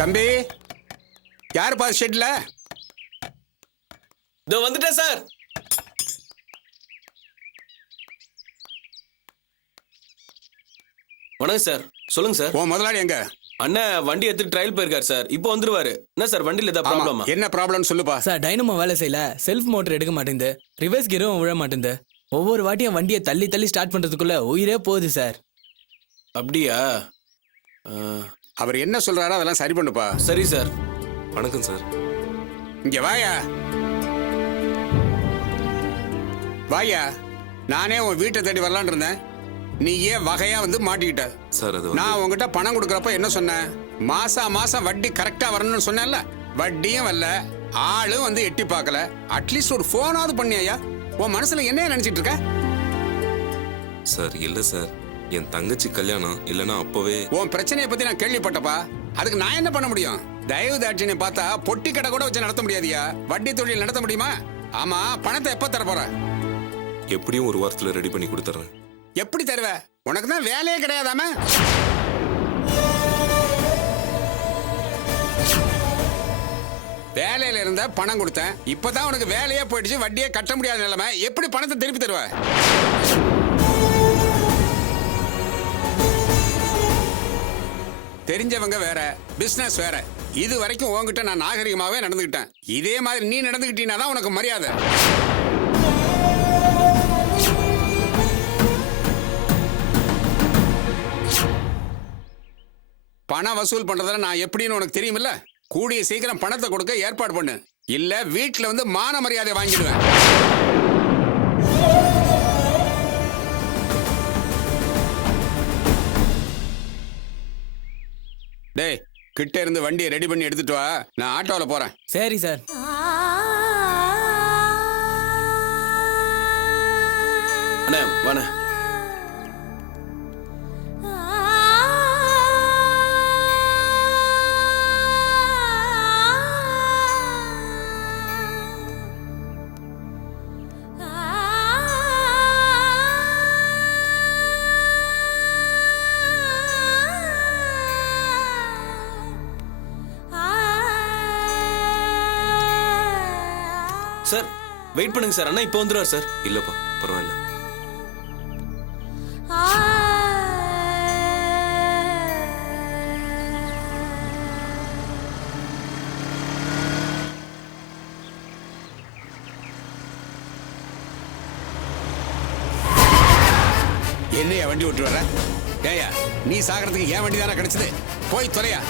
தம்பி, யார் பாஸ் ஷெட்ல? இதோ வந்துட்டேன் சார். வணக்கம் சார். சொல்லுங்க சார். ஓ முதலாளி எங்க? அண்ணன் வண்டி எடுத்து ட்ரையல் போயிருக்காரு சார். இப்போ வந்துருவாரு. என்ன சார் வண்டியில் ஏதாவது ப்ராப்ளமா? என்ன ப்ராப்ளம் சொல்லுப்பா. சார் டைனமோ வேலை செய்யல, செல்ஃப் மோட்டர் எடுக்க மாட்டேங்குது, ரிவர்ஸ் கியரும் விழ மாட்டேங்குது. ஒவ்வொரு வாட்டியும் வண்டியை தள்ளி தள்ளி ஸ்டார்ட் பண்றதுக்குள்ள உயிரே போகுது சார். அப்படியா? அவர் என்ன சொல்றாரோ அதெல்லாம் சரி பண்ணுப்பா. சரி சார். வணக்கம் சார். இங்க வாயா. வாயா. நானே உன் வீட்டை தேடி வரலான் இருந்தேன். நீ ஏன் வகையா வந்து மாட்டிக்கிட்ட? சார் அது நான் உங்ககிட்ட பணம் கொடுக்கறப்ப என்ன சொன்னேன்? மாசம் வட்டி கரெக்டா வரணும்னு சொன்னேன்ல. வட்டியும் வரல, ஆளும் வந்து எட்டி பார்க்கல. அட்லீஸ்ட் ஒரு போனாவது பண்ணியா? உன் மனசுல என்ன நினைச்சிட்டு இருக்க? சார் இல்ல சார், என் தங்கச்சி கல்யாணம் இல்லைன்னா அப்பவே. உன் பிரச்சனையை பத்தி நான் கேள்விப்பட்டப்பா. அதுக்கு நான் என்ன பண்ண முடியும்? தயவு தாட்சியை பார்த்தா பொட்டி கடை கூட வச்சு நடத்த முடியாதியா? வட்டி தொழில் நடத்த முடியுமா? ஆமா, பணத்தை எப்ப தர போற? எப்படியும் ஒரு வாரத்துல ரெடி பண்ணி கொடுத்துறேன். எப்படி தருவ? உனக்கு தான் வேலையே கிடையாதாம. வேலையில இருந்த பணம் கொடுத்தேன், இப்பதான் உனக்கு வேலையே போயிடுச்சு, வட்டியே கட்ட முடியாத நிலைமை. எப்படி பணத்தை திருப்பி தருவ? தெரிஞ்சவங்க வேற, பிசினஸ் வேற. இது வரைக்கும் உன்கிட்ட நான் நாகரிகமாவே நடந்துகிட்டேன். இதே மாதிரி நீ நடந்துகிட்டீனா தான் உனக்கு மரியாதை. பணம் வசூல் பண்றதுல நான் எப்படின்னு உனக்கு தெரியுமில்ல. கூடிய சீக்கிரம் பணத்தை கொடுக்க ஏற்பாடு பண்ணு, இல்ல வீட்டுல வந்து மான மரியாதை வாங்கிடுவேன். டேய், கிட்ட இருந்து வண்டியை ரெடி பண்ணி எடுத்துட்டு வா. நான் ஆட்டோல போறேன். சரி சார். அண்ணே வாண்ணே. சார் வெயிட் பண்ணுங்க சார். அண்ணா இப்போ வந்துருவார் சார். இல்லப்பா பரவாயில்ல. என்னையா வண்டி ஓட்டு வர? ஏயா, நீ சாகிறதுக்கு ஏன் வண்டி தானே கிடைச்சது? போய் தொலையா.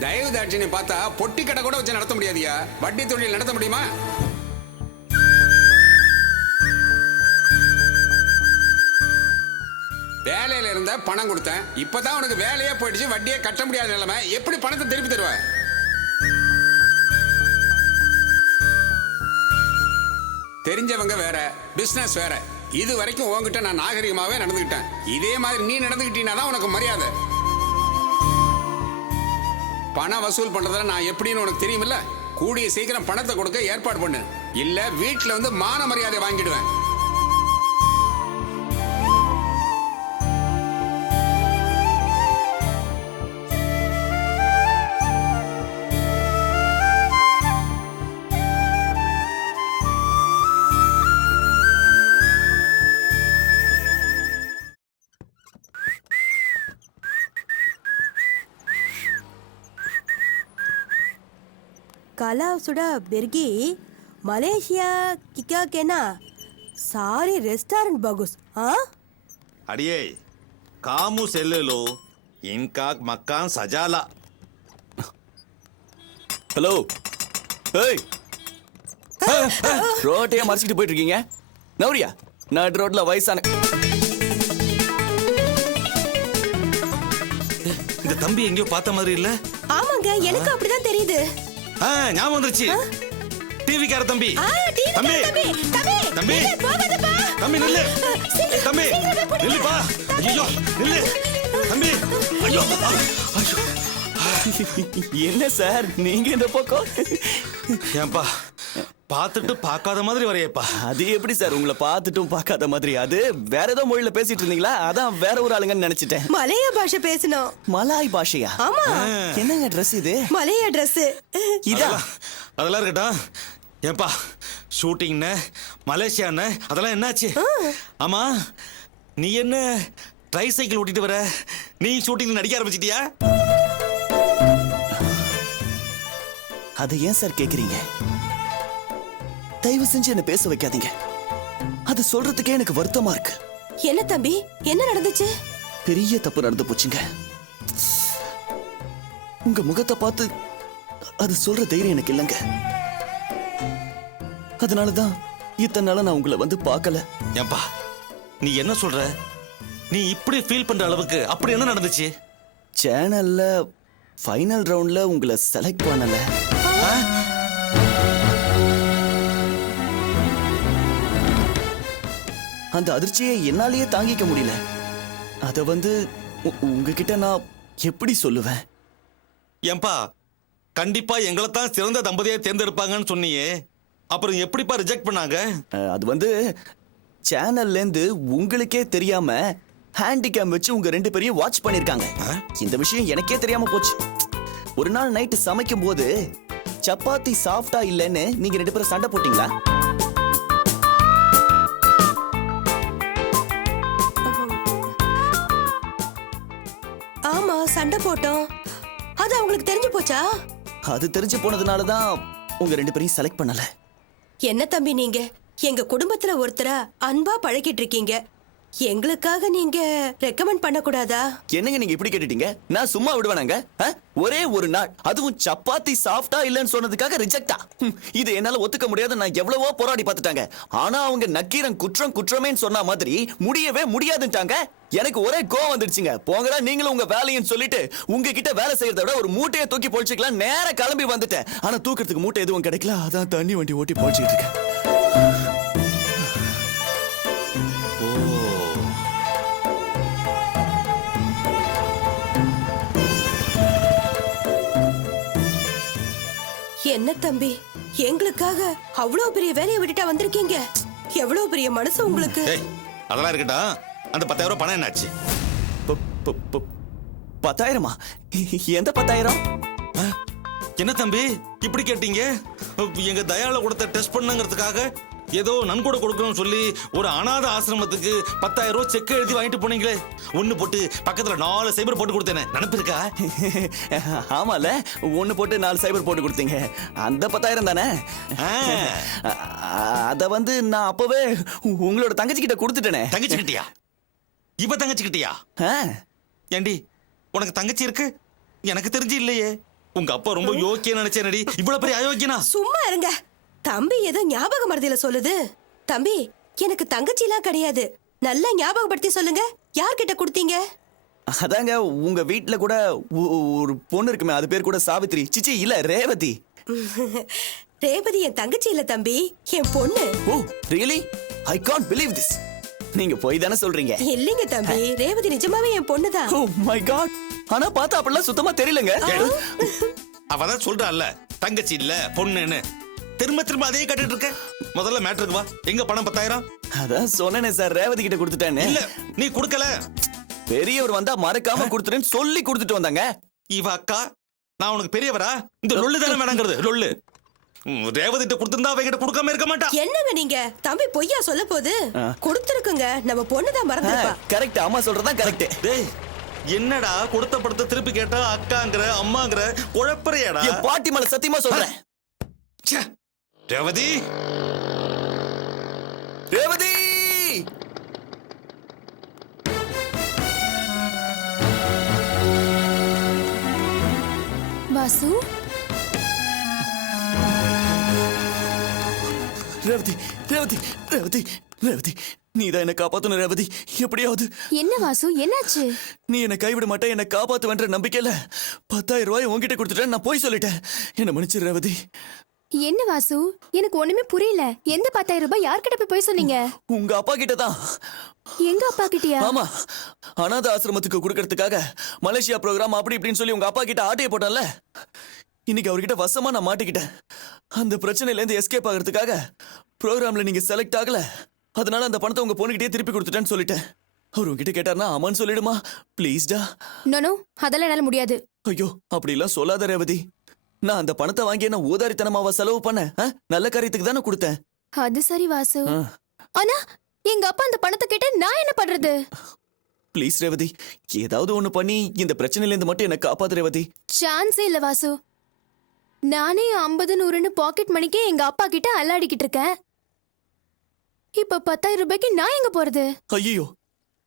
தயவு தாட்சியை பார்த்தா பொட்டி கடை கூட வச்சு நடத்த முடியாதியா? வட்டி தொழில் நடத்த முடியுமா? வேலையில இருந்த பணம் கொடுத்தேன், இப்பதான் உனக்கு வேலையே போயிடுச்சு, வட்டியே கட்ட முடியாத நிலைமை. எப்படி பணத்தை திருப்பி தருவ? தெரிஞ்சவங்க வேற, பிசினஸ் வேற. இது வரைக்கும் உன்கிட்ட நான் நாகரிகமாவே நடந்துகிட்டேன். இதே மாதிரி நீ நடந்துகிட்டீனா தான் உனக்கு மரியாதை. பணம் வசூல் பண்றதுல நான் எப்படின்னு உனக்கு தெரியுமில்ல. கூடிய சீக்கிரம் பணத்தை கொடுக்க ஏற்பாடு பண்ணு, இல்ல வீட்டுல வந்து மான மரியாதை வாங்கிடுவேன். Kalau sudah pergi Malaysia kita kena sari restoran bagus, ha? Adiye, kamu selelo inkak makan sajala. Hello. ஏய், ரோட்டையே மறைச்சிட்டு போயிட்டு இருக்கீங்க. நவரியா, நடு ரோட்ல வயசான இந்த தம்பி எங்கேயோ பார்த்த மாதிரி இல்ல? ஆமாங்க எனக்கு அப்படிதான் தெரியுது. ஞாபகம் வந்துருச்சு. டிவி கார தம்பி. தம்பி தம்பி தம்பி நில்லு. தம்பி நில்லுப்பா. ஐயோ நில்லு தம்பி. ஐயோ ஐயோ. என்ன சார் நீங்க இந்த பக்கம்? ஏன்பா பார்த்துட்டு பார்க்காத மாதிரி வரையப்பா. அது எப்படி சார் உங்களை பார்த்துட்டும் பார்க்காத மாதிரி? அது வேற ஏதோ மொழியில பேசிட்டு இருந்தீங்களா? அதான் வேற ஒரு ஆளுங்கன்னு நினைச்சிட்டேன். மலைய பாஷை பேசணும். மலாய் பாஷையா? ஆமா. என்னங்க ட்ரெஸ் இது? மலைய Dress. இதா? அதெல்லாம் இருக்கட்டும். ஏன்பா ஷூட்டிங்னு மலேசியான்னு அதெல்லாம் என்னாச்சு? ஆமா நீ என்ன ட்ரை சைக்கிள் ஓட்டிட்டு வர? நீ ஷூட்டிங் நடிக்க ஆரம்பிச்சிட்டியா? அதை ஏன் சார் கேக்குறீங்க? தயவு செஞ்சு என்ன பேச வைக்காதீங்க. அது சொல்றதுக்கே எனக்கு வருத்தமா இருக்கு. என்ன தம்பி என்ன நடந்துச்சு? பெரிய தப்பு நடந்து போச்சுங்க. உங்க முகத்தை பார்த்து அது சொல்ற தைரியம் எனக்கு இல்லைங்க. அதனாலதான் இத்தனை நாளா நான் உங்களை வந்து பார்க்கல. ஏன்பா நீ என்ன சொல்ற? நீ இப்படி ஃபீல் பண்ற அளவுக்கு அப்படி என்ன நடந்துச்சு? சேனல்ல ஃபைனல் ரவுண்ட்ல உங்களை செலக்ட் பண்ணல. அந்த அதிர்ச்சியை என்னாலேயே தாங்கிக்க முடியல. அத வந்து உங்ககிட்ட நான் எப்படி சொல்லுவேன்? ஏன்பா கண்டிப்பா எங்களை தான் சிறந்த தம்பதியை தேர்ந்தெடுப்பாங்கன்னு சொன்னியே, அப்புறம் எப்படிப்பா ரிஜெக்ட் பண்ணாங்க? அது வந்து சேனல்ல இருந்து உங்களுக்கே தெரியாம ஹேண்டிகேம் வச்சு உங்க 2 பேரையும் வாட்ச் பண்ணிருக்காங்க. இந்த விஷயம் எனக்கே தெரியாம போச்சு. ஒரு நாள் நைட்டு சமைக்கும் போது சப்பாத்தி சாஃப்டா இல்லைன்னு நீங்க 2 பேரும் சண்டை போட்டீங்களா? ஆமா சண்டை போட்டோம். அது அவங்களுக்கு தெரிஞ்சு போச்சா? அது தெரிஞ்சு போனதுனாலதான் உங்க 2 பேரையும் செலக்ட் பண்ணல. என்ன தம்பி நீங்க எங்க குடும்பத்துல ஒருத்தரா அன்பா பழகிட்டு இருக்கீங்க. எங்களுக்காக நீங்க ரெக்கமெண்ட் பண்ண கூடாதா? என்னங்க நீங்க இப்படி கேட்டுட்டீங்க? நான் சும்மா விடுவேனாங்க? ஒரே ஒரு நாள் அதுவும் சப்பாத்தி சாஃப்டா இல்லன்னு சொன்னதுக்காக ரிஜெக்டா? இது என்னால ஒத்துக்க முடியாது. நான் எவ்வளவோ போராடி பார்த்துட்டாங்க. ஆனா அவங்க நக்கீரன் குற்றம் குற்றமேன்னு சொன்ன மாதிரி முடியவே முடியாதுட்டாங்க. எனக்கு ஒரே கோவம் வந்துடுச்சுங்க. போங்கடா நீங்களும் உங்க வேலைன்னு சொல்லிட்டு உங்ககிட்ட வேலை செய்யறத விட ஒரு மூட்டையை தூக்கி பொழிச்சுக்கலாம் நேர கிளம்பி வந்துட்டேன். ஆனா தூக்கிறதுக்கு மூட்டை எதுவும் கிடைக்கல. அதான் தண்ணி வண்டி ஓட்டி பொழிச்சுட்டு இருக்கேன். என்ன தம்பி எங்களுக்காக அவ்வளவு பெரிய வேலையை விட்டுட்டா வந்திருக்கீங்க. எவ்வளவு பெரிய மனசு உங்களுக்கு. அதெல்லாம் இருக்கட்டும். அந்த 10,000 ரூபாய் பணம் என்னாச்சு? 10,000? எந்த 10,000? என்ன தம்பி இப்படி கேட்டீங்க? எங்க தயால கொடுத்த டெஸ்ட் பண்ணுங்கிறதுக்காக ஏதோ நன்கொடை கொடுக்கணும்னு சொல்லி ஒரு அனாத ஆசிரமத்துக்கு 10,000 ரூபாய் செக் எழுதி வாங்கிட்டு போனீங்களே. ஒண்ணு போட்டு பக்கத்துல 4 சைபர் போட்டு கொடுத்தேனே, நினைப்பு இருக்கா? ஆமால, 1 போட்டு 4 சைபர் போட்டு கொடுத்தீங்க. அந்த 10,000 தானே? அத வந்து நான் அப்பவே உங்களோட தங்கச்சி கிட்ட கொடுத்துட்டேனே. தங்கச்சி கிட்டியா? இவ தங்கச்சி கிட்டியா? ஏண்டி உனக்கு தங்கச்சி இருக்கு? எனக்கு தெரிஞ்சு இல்லையே. உங்க அப்பா ரொம்ப யோக்கியம் நினைச்சேனடி. இவ்வளவு பெரிய அயோக்கியனா? சும்மா இருங்க தம்பி. ஏதோ ஞாபக மறதியில சொல்லுது. தம்பி எனக்கு தங்கச்சி எல்லாம் கிடையாது. நல்லா ஞாபகப்படுத்தி சொல்லுங்க. யார்கிட்ட கொடுத்தீங்க? அதாங்க உங்க வீட்ல கூட ஒரு பொண்ணு இருக்குமே, அது பேர் கூட சாவித்ரி. சிச்சி இல்ல ரேவதி. ரேவதி என் தங்கச்சி இல்ல தம்பி, என் பொண்ணு. Oh really? I can't believe this. நீங்க போய் தானே சொல்றீங்க? இல்லைங்க தம்பி, ரேவதி நிஜமாவே என் பொண்ணுதான். Oh my God. ஆனா பார்த்தா அப்படிலாம் சுத்தமா தெரியலங்க. அவதான் சொல்றான்ல தங்கச்சி இல்ல பொண்ணுன்னு. திரும்ப திரும்ப அதே கட்டிட்டு இருக்க. முதல்ல மேட்ருக்கு வா. எங்க பணம் 10,000? அதான் சொன்னேனே சார், ரேவதி கிட்ட கொடுத்துட்டேன்னு. இல்ல நீ கொடுக்கல. பெரியவர் வந்தா மறக்காம கொடுத்துறேன்னு சொல்லி கொடுத்துட்டு வந்தாங்க. இவ அக்கா நான் உனக்கு பெரியவரா? இந்த லொல்லு தானே வேணாங்கிறது லொல்லு. ரேவதி கிட்ட கொடுத்திருந்தா அவங்கிட்ட கொடுக்காம இருக்க மாட்டா. என்னங்க நீங்க தம்பி பொய்யா சொல்ல போது? கொடுத்துருக்குங்க, நம்ம பொண்ணுதான் மறந்துருப்பா. கரெக்ட், அம்மா சொல்றதா கரெக்ட். டேய் என்னடா கொடுத்த படத்தை திருப்பி கேட்டா அக்காங்கற அம்மாங்கற குழப்பறியாடா? என் பாட்டி மேல சத்தியமா சொல்றேன். ரேவதி ரேவதி வாசு. ரேவதி ரேவதி ரேவதி ரேவதி நீ தான் என்ன காப்பாத்தணும் ரேவதி, எப்படியாவது. என்ன வாசு, என்னாச்சு? நீ என்ன கைவிட மாட்டே, என்ன காப்பாத்துவன்ற நம்பிக்கையில 10,000 ரூபாய் உன்கிட்ட கொடுத்துட்டேன். நான் போய் சொல்லிட்டேன், என்ன மன்னிச்சிரு ரேவதி. என்ன வாசு, எனக்கு ஒண்ணுமே புரியல. எந்த 10,000 ரூபாய் யார்கிட்ட போய் சொன்னீங்க? உங்க அப்பா கிட்ட தான். எங்க அப்பா கிட்டயா? ஆமா, அனாதை ஆசிரமத்துக்கு கொடுக்கறதுக்காக மலேசியா ப்ரோக்ராம் அப்படி இப்படின்னு சொல்லி உங்க அப்பா கிட்ட ஆட்டைய போட்டேன்ல, இன்னைக்கு அவர்கிட்ட வசமா நான் மாட்டிக்கிட்டேன். அந்த பிரச்சனையில இருந்து எஸ்கேப் ஆகிறதுக்காக ப்ரோக்ராம்ல நீங்க செலக்ட் ஆகல, அதனால அந்த பணத்தை உங்க பொண்ணுகிட்டே திருப்பி கொடுத்துட்டேன்னு சொல்லிட்டேன். அவர் உங்ககிட்ட கேட்டார்னா ஆமான்னு சொல்லிடுமா ப்ளீஸ்டா. நோ, அதெல்லாம் என்னால முடியாது. ஐயோ அப்படிலாம் சொல்லாத ரேவதி. நான் அந்த பணத்தை வாங்கி என்ன ஊதாரித்தனமாவா செலவு பண்ணேன்? நல்ல காரியத்துக்கு தானே கொடுத்தேன். அது சரி வாசு. ஆ. ஆனா எங்க அப்பா அந்த பணத்தை கேட்டு நான் என்ன பண்றது? ப்ளீஸ் ரேவதி, ஏதாவது ஒண்ணு பண்ணி இந்த பிரச்சனையில இருந்து மட்டும் என்ன காப்பாத்து ரேவதி. சான்ஸே இல்ல வாசு. நானே 50 100ன்னு பாக்கெட் மணிக்கே எங்க அப்பா கிட்ட அல்லாடிக்கிட்டு இருக்கேன். இப்ப 10,000 ரூபாய்க்கு நான் எங்க போறது? ஐயோ,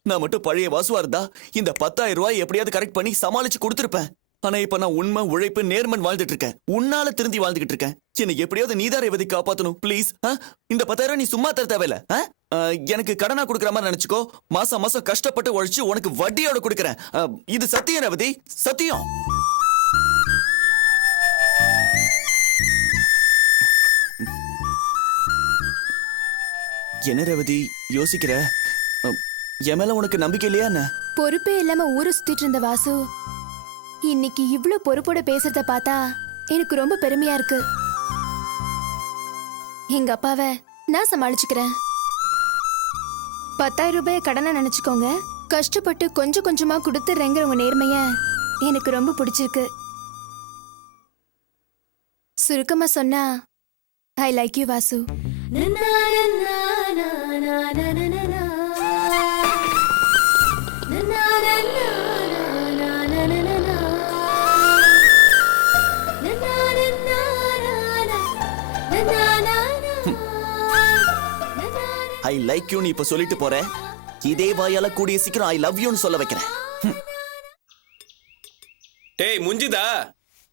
நான் மட்டும் பழைய வாசுவா இருந்தா இந்த 10,000 ரூபாய் எப்படியாவது கரெக்ட் பண்ணி சமாளிச்சு கொடுத்திருப்பேன். ஆனா இப்ப நான் உண்மை, உழைப்பு, நேர்மன் வாழ்ந்துட்டு இருக்கேன். உன்னால திருந்தி வாழ்ந்துகிட்டு இருக்கேன். எனக்கு எப்படியாவது நீதான் ரேவதி காப்பாத்தணும் ப்ளீஸ். இந்த 10,000 நீ சும்மா தர தேவையில்ல. எனக்கு கடனா கொடுக்குற மாதிரி நினைச்சுக்கோ. மாசம் மாசம் கஷ்டப்பட்டு உழைச்சு உனக்கு வட்டியோட கொடுக்குறேன். இது சத்தியம் ரேவதி, சத்தியம். என்ன ரேவதி யோசிக்கிற? என் மேல உனக்கு நம்பிக்கை இல்லையா என்ன? பொறுப்பே இல்லாம ஊரை சுத்திட்டு இருந்த வாசு இன்னைக்கு இவ்ளோ பொறுப்போட பேசுறத பார்த்தா எனக்கு ரொம்ப பெருமையா இருக்கு. எங்க அப்பாவை நான் சமாளிச்சுக்கிறேன். 10,000 ரூபாய் கடனை நினைச்சுக்கோங்க. கஷ்டப்பட்டு கொஞ்சம் கொஞ்சமா கொடுத்துறேங்கிற உங்க நேர்மைய எனக்கு ரொம்ப பிடிச்சிருக்கு. சுருக்கமா சொன்னா I like you Vasu. I like you நீ இப்ப சொல்லிட்டு போற, இதே வாயால கூடிய சீக்கிரம் ஐ லவ் யூன்னு சொல்ல வைக்கிறேன். டேய் முஞ்சுதா?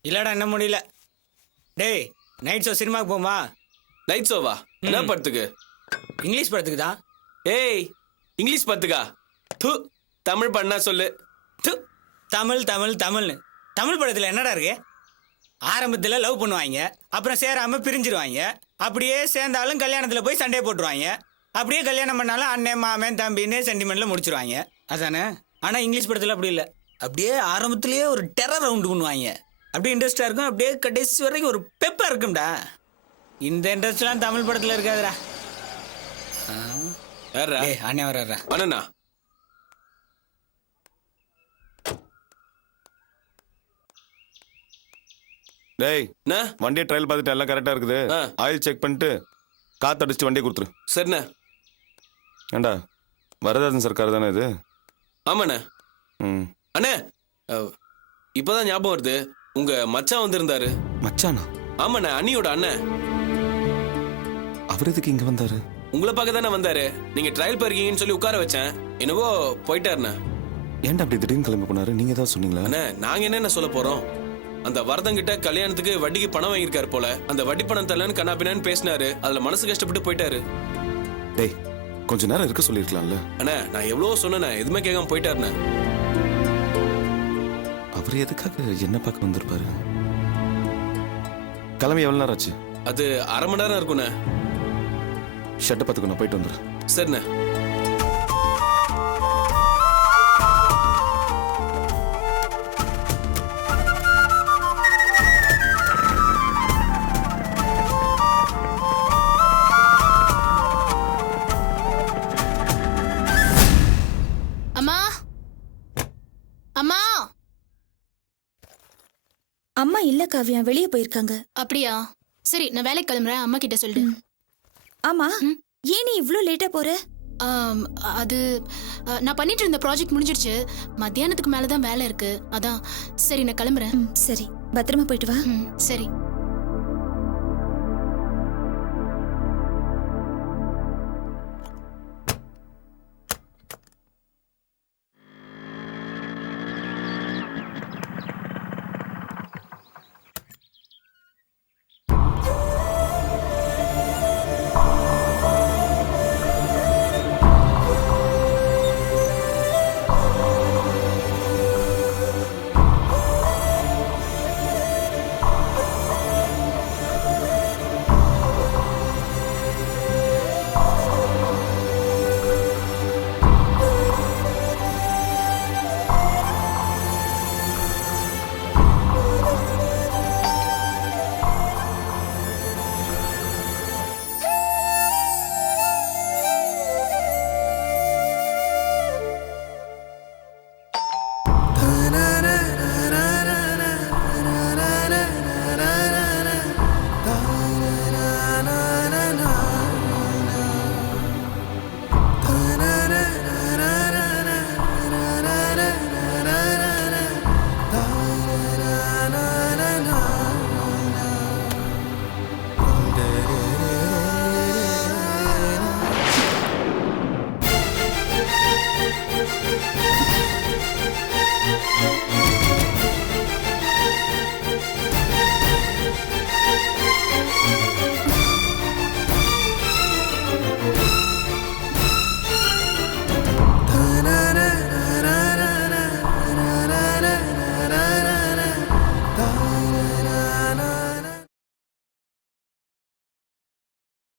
இல்லடா என்ன முடியல. டேய் நைட் ஷோ சினிமாக்கு போமா? நைட் ஷோவா? என்ன படத்துக்கு? இங்கிலீஷ் படத்துக்கு தான். ஏய் இங்கிலீஷ் படத்துக்கா? து தமிழ் பண்ணா சொல்லு. து தமிழ் தமிழ் தமிழ்னு தமிழ் படத்துல என்னடா இருக்கு? ஆரம்பத்துல லவ் பண்ணுவாங்க, அப்புறம் சேராம பிரிஞ்சிருவாங்க, அப்படியே சேர்ந்தாலும் கல்யாணத்துல போய் சண்டை போட்டுருவாங்க, அப்படியே கல்யாணம் பண்ணாலும் அண்ணன் மாமன் தம்பின்னு சென்டிமெண்ட்ல முடிச்சிருவாங்க, அதானே? ஆனா இங்கிலீஷ் படத்துல அப்படி இல்லை. அப்படியே ஆரம்பத்திலேயே ஒரு டெரர் ரவுண்டு பண்ணுவாங்க, அப்படியே இன்ட்ரெஸ்டா இருக்கும், அப்படியே கடைசி வரைக்கும் ஒரு பெப்பா இருக்கும்டா. இந்த இன்ட்ரெஸ்ட்லாம் தமிழ் படத்துல இருக்காதுடா. யாரா? ஏய் அண்ணன் வர்றா. அண்ணா டேய் என்ன? வண்டியை ட்ரையல் பார்த்துட்டு எல்லாம் கரெக்டா இருக்குது. ஆ. ஆயில் செக் பண்ணிட்டு காத்து அடிச்சுட்டு வண்டியை கொடுத்துரு. சரிண்ணே. ஏண்டா வரதாசன் சர்க்கார் தானே இது? ஆமாண்ணே. ம். அண்ணே இப்பதான் ஞாபகம் வருது, உங்க மச்சான் வந்திருந்தாரு. மச்சானா? ஆமாண்ணே, அண்ணியோட அண்ணன். அவர் எதுக்கு இங்க வந்தாரு? உங்களை பார்க்க தானே வந்தாரு. நீங்க ட்ரையல் போயிருக்கீங்கன்னு சொல்லி உட்கார வச்சேன், என்னவோ போயிட்டாருண்ணே. ஏன்டா அப்படி திடீர்னு கிளம்பி போனாரு? நீங்க ஏதாவது சொன்னீங்களா? அண்ணே நாங்க என்னென்ன சொல்ல போறோம்? அந்த வரதங்கிட்ட கல்யாணத்துக்கு வட்டிக்கு பணம் வாங்கியிருக்காரு போல, அந்த வட்டி பணம் தரலன்னு கண்ணாபின்னு பேசினாரு, அதுல மனசு கஷ்டப்பட்டு போயிட்டாரு. டேய் கொஞ்ச நேரம் இருக்க சொல்லிருக்கலாம்ல. அண்ணே நான் எவ்வளவோ சொன்னேண்ணே, எதுவுமே கேட்காம போயிட்டாருண்ணே. அவர் எதுக்காக என்ன பார்க்க வந்திருப்பாரு? கிளம்பி எவ்வளவு நேரம் ஆச்சு? அது அரை மணி நேரம் இருக்குண்ணே. ஷர்ட்டை பார்த்துக்கோ, நான் போயிட்டு வந்துடுறேன். சரிண்ணே. அம்மா அம்மா. அம்மா இல்ல காவியா, வெளியே போயிருக்காங்க. அப்படியா? சரி நான் வேலைக்கு கிளம்புறேன், அம்மா கிட்ட சொல்லிடு. ஆமா, ஏன் நீ இவ்ளோ லேட்டா போற? அது நான் பண்ணிட்டு இருந்த ப்ராஜெக்ட் முடிஞ்சிருச்சு, மத்தியானத்துக்கு மேலதான் வேலை இருக்கு, அதான். சரி நான் கிளம்புறேன். சரி, பத்திரமா போயிட்டு வா. சரி.